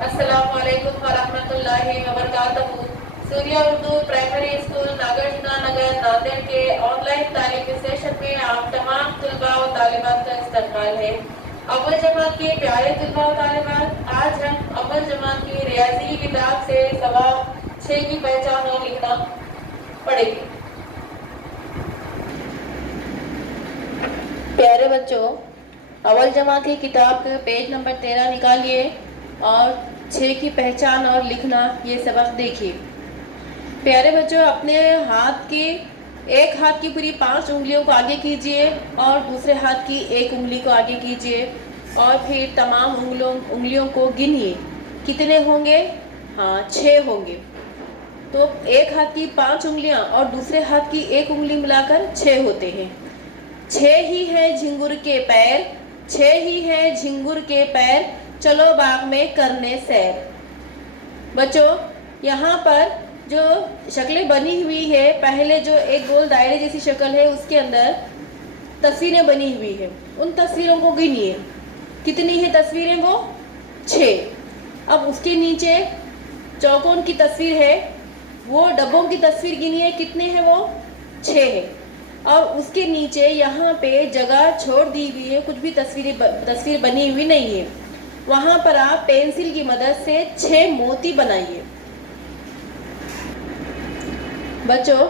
अस्सलामुअलैकुम वरहमतुल्लाहि वबरकातुहू। Surya Urdu primary school Nagarjuna नगर नांदेड़ के ऑनलाइन तालीमी सेशन में आप तमाम तुलबा और तालिबात का इस्तकबाल है। अव्वल जमात के प्यारे तुलबा और तालिबात, आज हम अव्वल जमात की रियाजी की किताब से सवाल 6 की पहचान और लिखना पढ़ेंगे। प्यारे बच्चों, अव्वल जमात की किताब के पेज नंबर 13 निकालिए और 6 की पहचान और लिखना ये सबक देखिए। प्यारे बच्चों, अपने एक हाथ की पूरी 5 उंगलियों को आगे कीजिए और दूसरे हाथ की एक उंगली को आगे कीजिए और फिर तमाम उंगलियों को गिनिए। कितने होंगे? हाँ, 6 होंगे। तो एक हाथ की 5 उंगलियां और दूसरे हाथ की एक उंगली मिलाकर 6 होते हैं। 6 ही है झिंगुर के पैर, 6 ही है झिंगुर के पैर, चलो बाग में करने सैर। बच्चों, यहाँ पर जो शक्लें बनी हुई है, पहले जो एक गोल दायरे जैसी शक्ल है उसके अंदर तस्वीरें बनी हुई है। उन तस्वीरों को गिनिए। कितनी है तस्वीरें? वो 6। अब उसके नीचे चौकोन की तस्वीर है, वो डब्बों की तस्वीर गिनिए। कितने हैं? वो 6 है। और उसके नीचे यहाँ पे जगह छोड़ दी हुई है, कुछ भी तस्वीर बनी हुई नहीं है। वहाँ पर आप पेंसिल की मदद से 6 मोती बनाइए। बच्चों,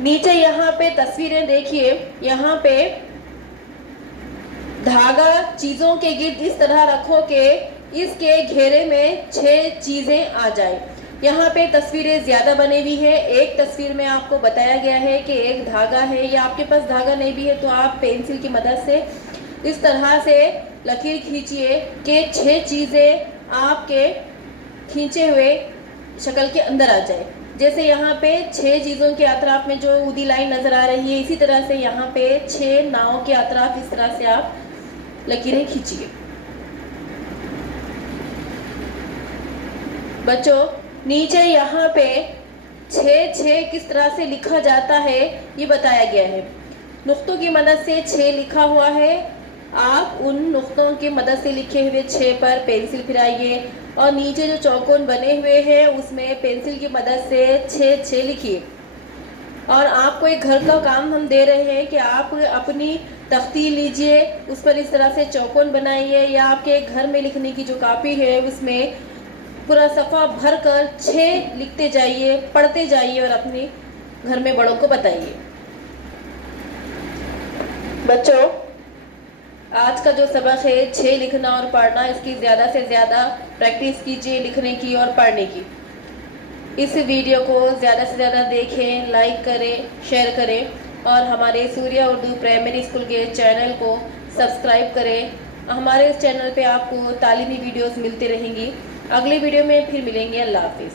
नीचे यहाँ पे तस्वीरें देखिए। यहाँ पे धागा चीजों के गिर्द इस तरह रखो कि इसके घेरे में 6 चीजें आ जाए। यहाँ पे तस्वीरें ज्यादा बनी हुई है। एक तस्वीर में आपको बताया गया है कि एक धागा है, या आपके पास धागा नहीं भी है तो आप पेंसिल की मदद से इस तरह से लकीर खींचिए कि 6 चीजें आपके खींचे हुए शक्ल के अंदर आ जाए। जैसे यहाँ पे 6 चीजों के अतराफ में जो उदी लाइन नजर आ रही है, इसी तरह से यहाँ पे 6 नावों के अतराफ इस तरह से आप लकीरें खींचिए। बच्चों, नीचे यहाँ पे 6 किस तरह से लिखा जाता है ये बताया गया है। नुक्तों की मदद से 6 लिखा हुआ है। आप उन नुक्तों की मदद से लिखे हुए 6 पर पेंसिल फिराइए और नीचे जो चौकोन बने हुए हैं उसमें पेंसिल की मदद से 6 लिखिए। और आपको एक घर का काम हम दे रहे हैं कि आप अपनी तख्ती लीजिए, उस पर इस तरह से चौकोन बनाइए, या आपके घर में लिखने की जो कॉपी है उसमें पूरा सफ़ा भर कर 6 लिखते जाइए, पढ़ते जाइए और अपने घर में बड़ों को बताइए। बच्चों, आज का जो सबक है 6 लिखना और पढ़ना, इसकी ज़्यादा से ज़्यादा प्रैक्टिस कीजिए लिखने की और पढ़ने की। इस वीडियो को ज़्यादा से ज़्यादा देखें, लाइक करें, शेयर करें और हमारे सूर्या उर्दू प्राइमरी स्कूल के चैनल को सब्सक्राइब करें। हमारे इस चैनल पे आपको तालीमी वीडियोस मिलती रहेंगी। अगले वीडियो में फिर मिलेंगे। अल्लाह हाफिज़।